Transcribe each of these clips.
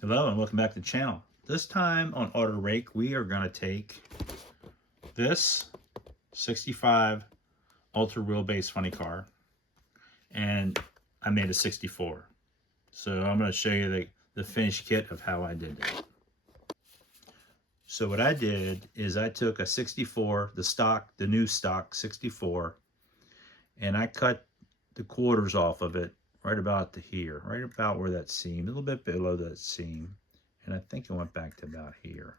Hello and welcome back to the channel. This time on Arterake, we are going to take this 65 Ultra Wheelbase funny car and I made a 64. So I'm going to show you the finished kit of how I did that. So what I did is I took a 64, the new stock 64, and I cut the quarters off of it right about to here, right about where that seam, a little bit below that seam. And I think it went back to about here.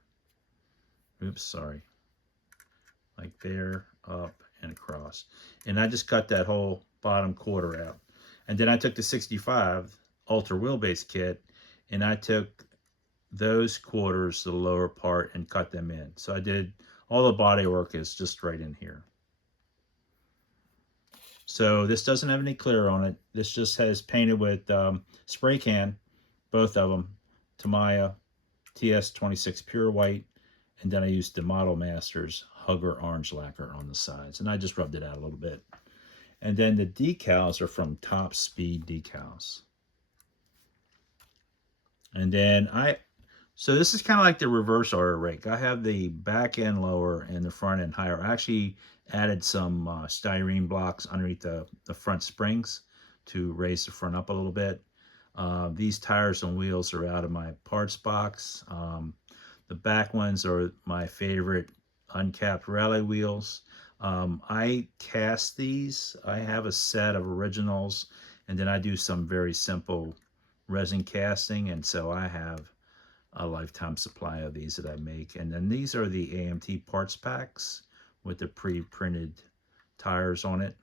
Oops, sorry. Like there, up, and across. And I just cut that whole bottom quarter out. And then I took the 65 Ultra Wheelbase kit, and I took those quarters, the lower part, and cut them in. So I did, all the body work is just right in here. So this doesn't have any clear on it. This just has painted with spray can, both of them, Tamiya TS26 Pure White, and then I used the Model Masters Hugger Orange Lacquer on the sides, and I just rubbed it out a little bit. And then the decals are from Top Speed Decals. And then so this is kind of like the reverse Arterake. I have the back end lower and the front end higher. I actually added some styrene blocks underneath the front springs to raise the front up a little bit. These tires and wheels are out of my parts box. The back ones are my favorite uncapped rally wheels. I cast these. I have a set of originals, and then I do some very simple resin casting, and so I have a lifetime supply of these that I make. And then these are the AMT parts packs with the pre-printed tires on it.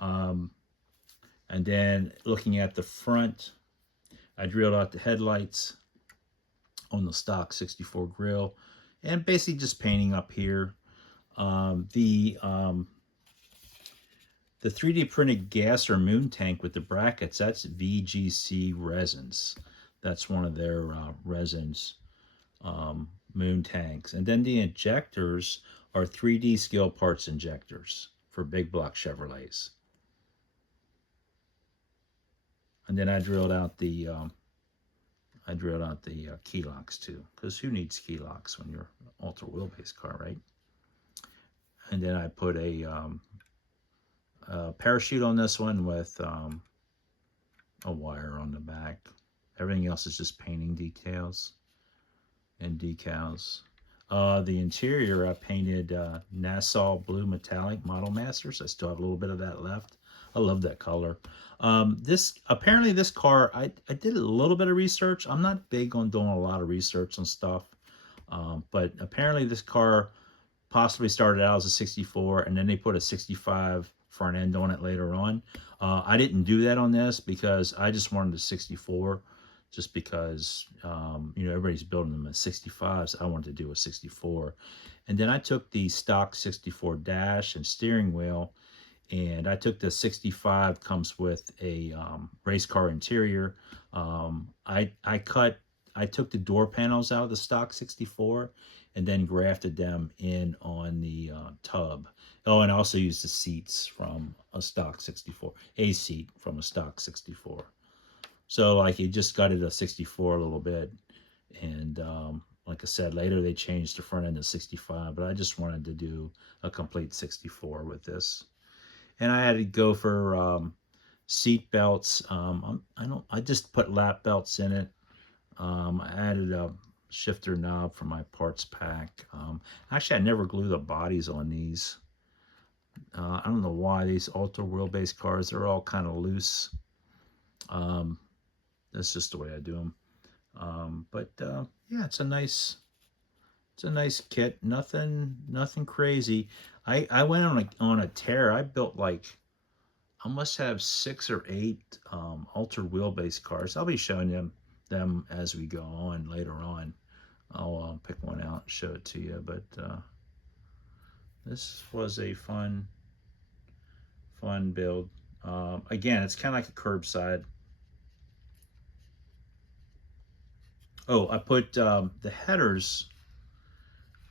And then looking at the front, I drilled out the headlights on the stock 64 grill and basically just painting up here. The 3D printed gas or moon tank with the brackets, that's VGC Resins. That's one of their resins, moon tanks. And then the injectors are 3D scale parts injectors for big block Chevrolets. And then I drilled out the key locks too, because who needs key locks when you're an ultra wheelbase car, right? And then I put a parachute on this one with a wire on the back. Everything else is just painting details and decals. The interior I painted Nassau Blue Metallic Model Masters. I still have a little bit of that left. I love that color. Apparently this car, I did a little bit of research. I'm not big on doing a lot of research on stuff, but apparently this car possibly started out as a 64, and then they put a 65 front end on it later on. I didn't do that on this because I just wanted a 64, just because you know, everybody's building them at 65s. I wanted to do a 64. And then I took the stock 64 dash and steering wheel, and I took the 65, comes with a race car interior. I took the door panels out of the stock 64 and then grafted them in on the tub. Oh, and I also used the seats from a stock 64, a seat from a stock 64. So like it just gutted a 64 a little bit. And like I said, later they changed the front end to 65, but I just wanted to do a complete 64 with this. And I had to go for seat belts. I just put lap belts in it. I added a shifter knob for my parts pack. Actually, I never glue the bodies on these. I don't know why these ultra wheelbase cars, they're all kind of loose. That's just the way I do them. Yeah, it's a nice kit. Nothing crazy. I went on a tear. I built like, I must have 6 or 8 ultra wheelbase cars. I'll be showing them as we go on later on. I'll pick one out and show it to you. But this was a fun build. Again, it's kind of like a curbside. Oh, I put the headers.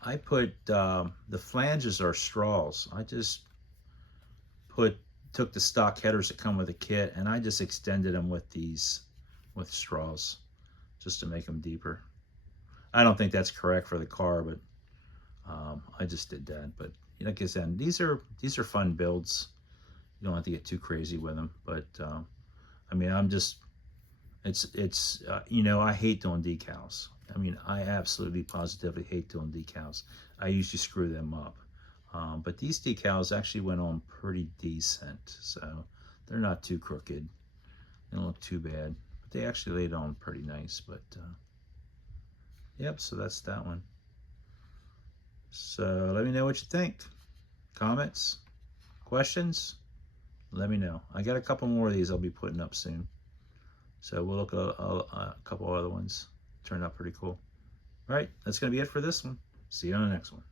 I put the flanges are straws. I just took the stock headers that come with the kit, and I just extended them with straws, just to make them deeper. I don't think that's correct for the car, but I just did that. But like I said, these are fun builds. You don't have to get too crazy with them. But I mean, I'm just, it's you know, I hate doing decals. I mean, I absolutely positively hate doing decals. I usually screw them up. But these decals actually went on pretty decent, so they're not too crooked. They don't look too bad, but they actually laid on pretty nice. But yep, so that's that one. So let me know what you think. Comments, questions, let me know. I got a couple more of these I'll be putting up soon. So we'll look at a couple other ones. Turned out pretty cool. All right, that's going to be it for this one. See you on the next one.